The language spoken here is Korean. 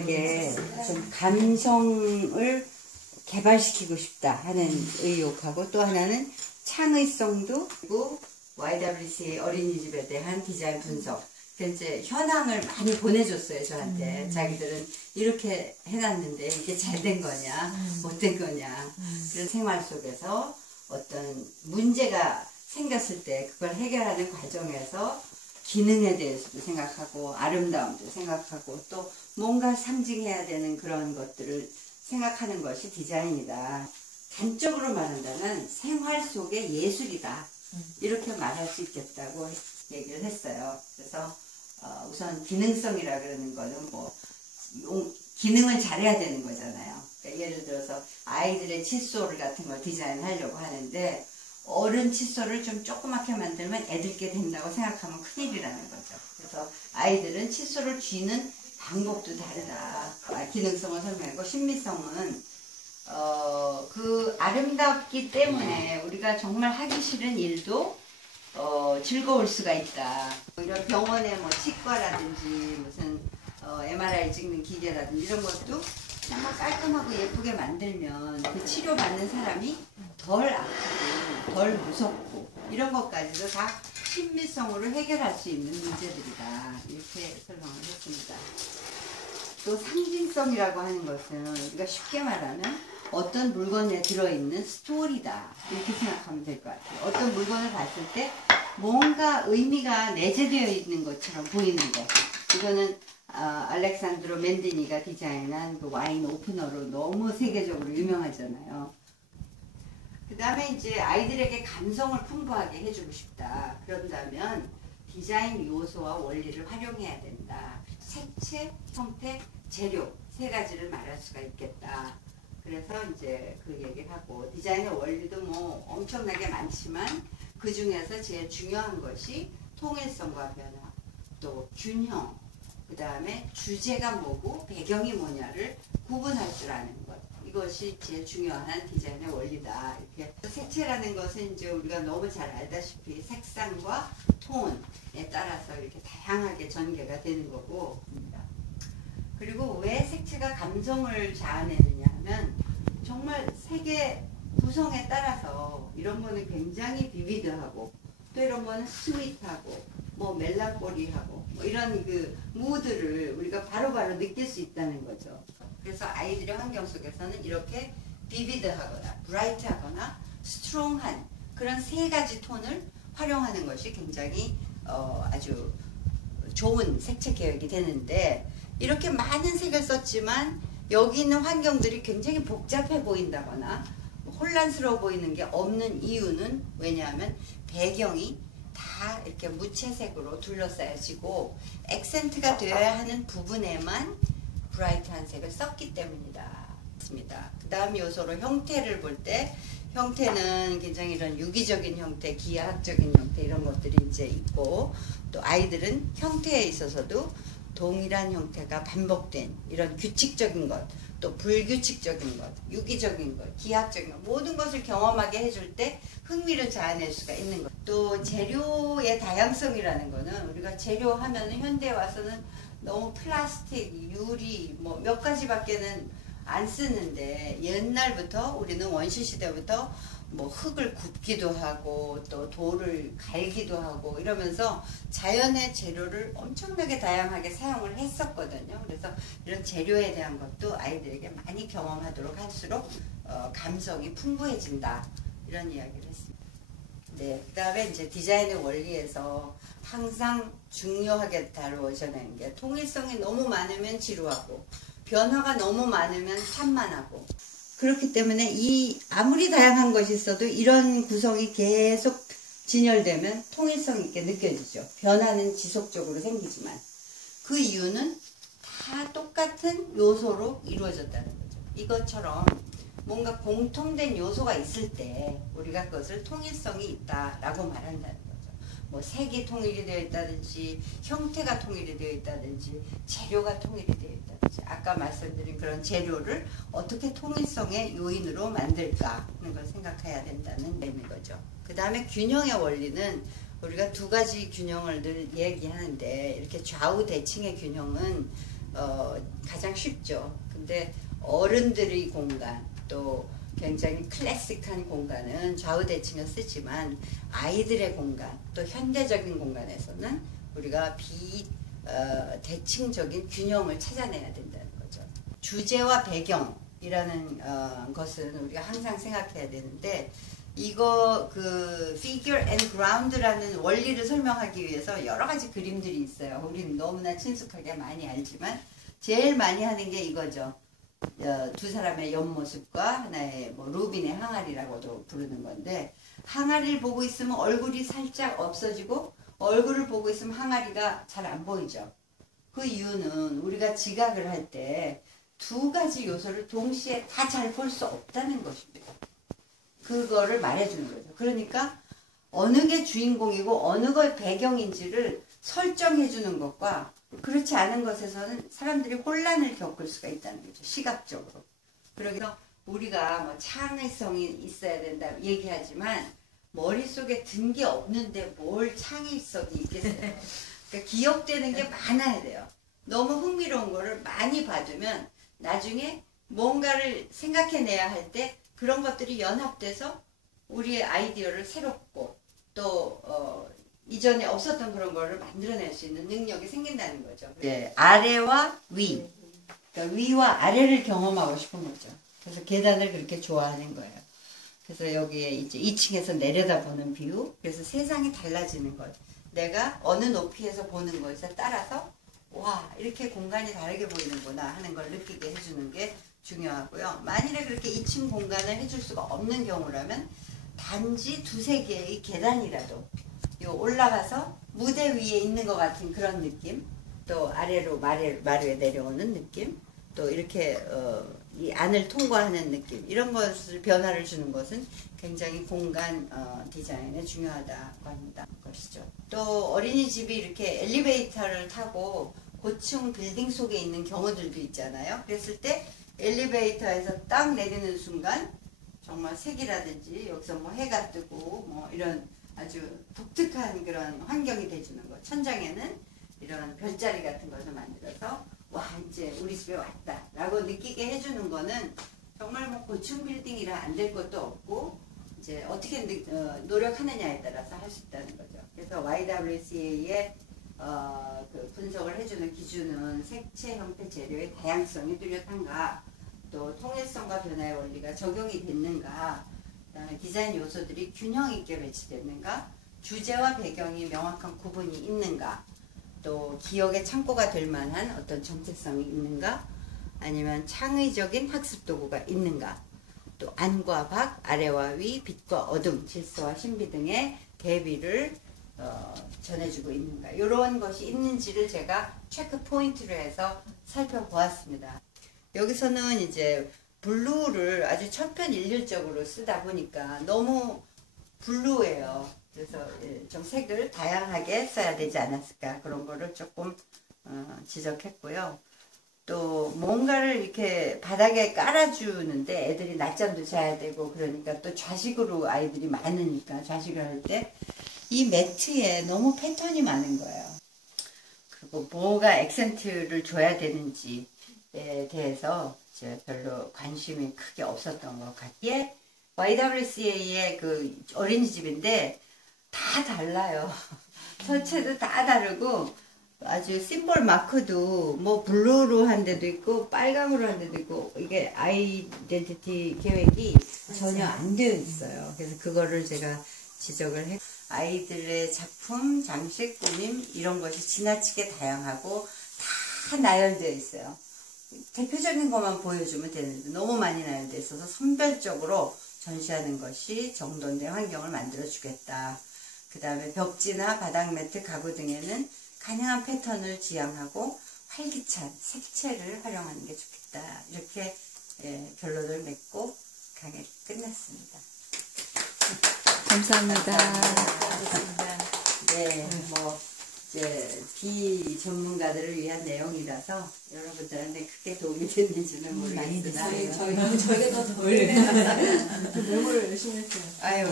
아이들에게 좀 감성을 개발시키고 싶다 하는 의욕하고, 또 하나는 창의성도, 그리고 YWCA 어린이집에 대한 디자인 분석. 이제 현황을 많이 보내줬어요, 저한테. 자기들은 이렇게 해놨는데 이게 잘 된 거냐, 못 된 거냐. 그런 생활 속에서 어떤 문제가 생겼을 때 그걸 해결하는 과정에서 기능에 대해서도 생각하고, 아름다움도 생각하고, 또 뭔가 상징해야 되는 그런 것들을 생각하는 것이 디자인이다. 단적으로 말한다면 생활 속의 예술이다. 이렇게 말할 수 있겠다고 얘기를 했어요. 그래서 우선 기능성이라 그러는 거는 뭐 기능을 잘해야 되는 거잖아요. 그러니까 예를 들어서 아이들의 칫솔 같은 걸 디자인하려고 하는데, 어른 칫솔을 좀 조그맣게 만들면 애들께 된다고 생각하면 큰일이라는 거죠. 그래서 아이들은 칫솔을 쥐는 방법도 다르다. 기능성을 설명하고, 신미성은 그 아름답기 때문에 우리가 정말 하기 싫은 일도 즐거울 수가 있다. 이런 병원에 뭐 치과라든지 무슨 MRI 찍는 기계라든지 이런 것도 정말 깔끔하고 예쁘게 만들면 그 치료받는 사람이 덜 아프고 덜 무섭고, 이런 것까지도 다 신미성으로 해결할 수 있는 문제들이다. 이렇게 설명을 했습니다. 또 상징성이라고 하는 것은 우리가 쉽게 말하면 어떤 물건에 들어있는 스토리다, 이렇게 생각하면 될 것 같아요. 어떤 물건을 봤을 때 뭔가 의미가 내재되어 있는 것처럼 보이는 것. 이거는 알렉산드로 맨디니가 디자인한 그 와인 오프너로 너무 세계적으로 유명하잖아요. 그 다음에 이제 아이들에게 감성을 풍부하게 해주고 싶다. 그런다면 디자인 요소와 원리를 활용해야 된다. 색채, 형태, 재료 세 가지를 말할 수가 있겠다. 그래서 이제 그 얘기를 하고, 디자인의 원리도 뭐 엄청나게 많지만 그 중에서 제일 중요한 것이 통일성과 변화, 또 균형, 그 다음에 주제가 뭐고 배경이 뭐냐를 구분할 줄 아는 것. 이것이 제일 중요한 디자인의 원리다. 이렇게 색채라는 것은 이제 우리가 너무 잘 알다시피 색상과 톤에 따라서 이렇게 다양하게 전개가 되는 거고. 그리고 왜 색채가 감성을 자아내느냐 하면, 정말 색의 구성에 따라서 이런 거는 굉장히 비비드하고, 또 이런 거는 스윗하고, 뭐 멜랑콜리하고, 뭐 이런 그 무드를 우리가 바로바로 느낄 수 있다는 거죠. 그래서 아이들의 환경 속에서는 이렇게 비비드하거나 브라이트하거나 스트롱한 그런 세 가지 톤을 활용하는 것이 굉장히 아주 좋은 색채 개혁이 되는데, 이렇게 많은 색을 썼지만 여기 있는 환경들이 굉장히 복잡해 보인다거나 혼란스러워 보이는 게 없는 이유는 왜냐하면 배경이 다 이렇게 무채색으로 둘러싸여지고 액센트가 되어야 하는 부분에만 브라이트한 색을 썼기 때문이다. 그 다음 요소로 형태를 볼 때, 형태는 굉장히 이런 유기적인 형태, 기하학적인 형태 이런 것들이 이제 있고, 또 아이들은 형태에 있어서도 동일한 형태가 반복된 이런 규칙적인 것, 또 불규칙적인 것, 유기적인 것, 기하학적인 것, 모든 것을 경험하게 해줄 때 흥미를 자아낼 수가 있는 것. 또 재료의 다양성이라는 거는, 우리가 재료 하면은 현대에 와서는 너무 플라스틱, 유리 뭐 몇 가지밖에는 안 쓰는데, 옛날부터 우리는 원시 시대부터 뭐 흙을 굽기도 하고 또 돌을 갈기도 하고 이러면서 자연의 재료를 엄청나게 다양하게 사용을 했었거든요. 그래서 이런 재료에 대한 것도 아이들에게 많이 경험하도록 할수록 감성이 풍부해진다, 이런 이야기를 했습니다. 네, 그 다음에 이제 디자인의 원리에서 항상 중요하게 다루어져야 하는 게, 통일성이 너무 많으면 지루하고 변화가 너무 많으면 산만하고, 그렇기 때문에 이 아무리 다양한 것이 있어도 이런 구성이 계속 진열되면 통일성 있게 느껴지죠. 변화는 지속적으로 생기지만 그 이유는 다 똑같은 요소로 이루어졌다는 거죠. 이것처럼 뭔가 공통된 요소가 있을 때 우리가 그것을 통일성이 있다라고 말한다는 거죠. 뭐 색이 통일이 되어 있다든지, 형태가 통일이 되어 있다든지, 재료가 통일이 되어 있다든지, 아까 말씀드린 그런 재료를 어떻게 통일성의 요인으로 만들까 하는 걸 생각해야 된다는 의미인 거죠. 그 다음에 균형의 원리는, 우리가 두 가지 균형을 늘 얘기하는데, 이렇게 좌우 대칭의 균형은 가장 쉽죠. 근데 어른들의 공간, 또 굉장히 클래식한 공간은 좌우대칭을 쓰지만 아이들의 공간, 또 현대적인 공간에서는 우리가 대칭적인 균형을 찾아내야 된다는 거죠. 주제와 배경이라는 것은 우리가 항상 생각해야 되는데, 이거 그 figure and ground라는 원리를 설명하기 위해서 여러 가지 그림들이 있어요. 우리는 너무나 친숙하게 많이 알지만 제일 많이 하는 게 이거죠. 두 사람의 옆모습과 하나의 뭐 루빈의 항아리라고도 부르는 건데, 항아리를 보고 있으면 얼굴이 살짝 없어지고 얼굴을 보고 있으면 항아리가 잘 안 보이죠. 그 이유는 우리가 지각을 할 때 두 가지 요소를 동시에 다 잘 볼 수 없다는 것입니다. 그거를 말해주는 거죠. 그러니까 어느 게 주인공이고 어느 거 배경인지를 설정해주는 것과 그렇지 않은 것에서는 사람들이 혼란을 겪을 수가 있다는 거죠. 시각적으로. 그래서 우리가 뭐 창의성이 있어야 된다 얘기하지만 머릿속에 든 게 없는데 뭘 창의성이 있겠어요. 그러니까 기억되는 게 많아야 돼요. 너무 흥미로운 거를 많이 받으면 나중에 뭔가를 생각해내야 할 때 그런 것들이 연합돼서 우리의 아이디어를 새롭고 또 이전에 없었던 그런 거를 만들어낼 수 있는 능력이 생긴다는 거죠. 네, 아래와 위, 그러니까 위와 아래를 경험하고 싶은 거죠. 그래서 계단을 그렇게 좋아하는 거예요. 그래서 여기에 이제 2층에서 내려다보는 뷰, 그래서 세상이 달라지는 것. 내가 어느 높이에서 보는 것에 따라서 와, 이렇게 공간이 다르게 보이는구나 하는 걸 느끼게 해주는 게 중요하고요. 만일에 그렇게 2층 공간을 해줄 수가 없는 경우라면 단지 두세 개의 계단이라도 요 올라가서 무대 위에 있는 것 같은 그런 느낌, 또 아래로 마루에 내려오는 느낌, 또 이렇게 이 안을 통과하는 느낌, 이런 것을 변화를 주는 것은 굉장히 공간 디자인에 중요하다고 합니다. 것이죠. 또 어린이집이 이렇게 엘리베이터를 타고 고층 빌딩 속에 있는 경우들도 있잖아요. 그랬을 때 엘리베이터에서 딱 내리는 순간 정말 색이라든지 여기서 뭐 해가 뜨고 뭐 이런 아주 독특한 그런 환경이 돼주는 거. 천장에는 이런 별자리 같은 것을 만들어서 와, 이제 우리 집에 왔다 라고 느끼게 해주는 거는 정말 뭐 고층 빌딩이라 안 될 것도 없고 이제 어떻게 노력하느냐에 따라서 할 수 있다는 거죠. 그래서 YWCA의 그 분석을 해주는 기준은 색채, 형태, 재료의 다양성이 뚜렷한가, 또 통일성과 변화의 원리가 적용이 됐는가, 그다음에 디자인 요소들이 균형 있게 배치됐는가, 주제와 배경이 명확한 구분이 있는가, 또 기억의 창고가 될 만한 어떤 정체성이 있는가, 아니면 창의적인 학습 도구가 있는가, 또 안과 밖, 아래와 위, 빛과 어둠, 질서와 신비 등의 대비를 전해주고 있는가, 이런 것이 있는지를 제가 체크 포인트로 해서 살펴보았습니다. 여기서는 이제 블루를 아주 천편일률적으로 쓰다 보니까 너무 블루예요. 그래서 좀 색을 다양하게 써야 되지 않았을까, 그런 거를 조금 지적했고요. 또 뭔가를 이렇게 바닥에 깔아주는데 애들이 낮잠도 자야 되고 그러니까 또 좌식으로 아이들이 많으니까 좌식을 할 때 이 매트에 너무 패턴이 많은 거예요. 그리고 뭐가 액센트를 줘야 되는지에 대해서 이제 별로 관심이 크게 없었던 것 같기에 YWCA의 그 어린이집인데 다 달라요. 설치도 다 다르고 아주 심볼 마크도 뭐 블루로 한 데도 있고 빨강으로 한 데도 있고 이게 아이덴티티 계획이 전혀 안 되어 있어요. 그래서 그거를 제가 지적을 했고 아이들의 작품, 장식, 꾸밈 이런 것이 지나치게 다양하고 다 나열되어 있어요. 대표적인 것만 보여주면 되는데 너무 많이 나열되어 있어서 선별적으로 전시하는 것이 정돈된 환경을 만들어 주겠다. 그 다음에 벽지나 바닥 매트, 가구 등에는 가능한 패턴을 지향하고 활기찬 색채를 활용하는 게 좋겠다. 이렇게 결론을 맺고 강의 끝났습니다. 감사합니다. 네, 뭐 이제 비전문가들을 위한 내용이라서 여러분들한테 크게 도움이 됐는지는 모르겠으나 저희가 더 메모를 열심히 했어요. 아유.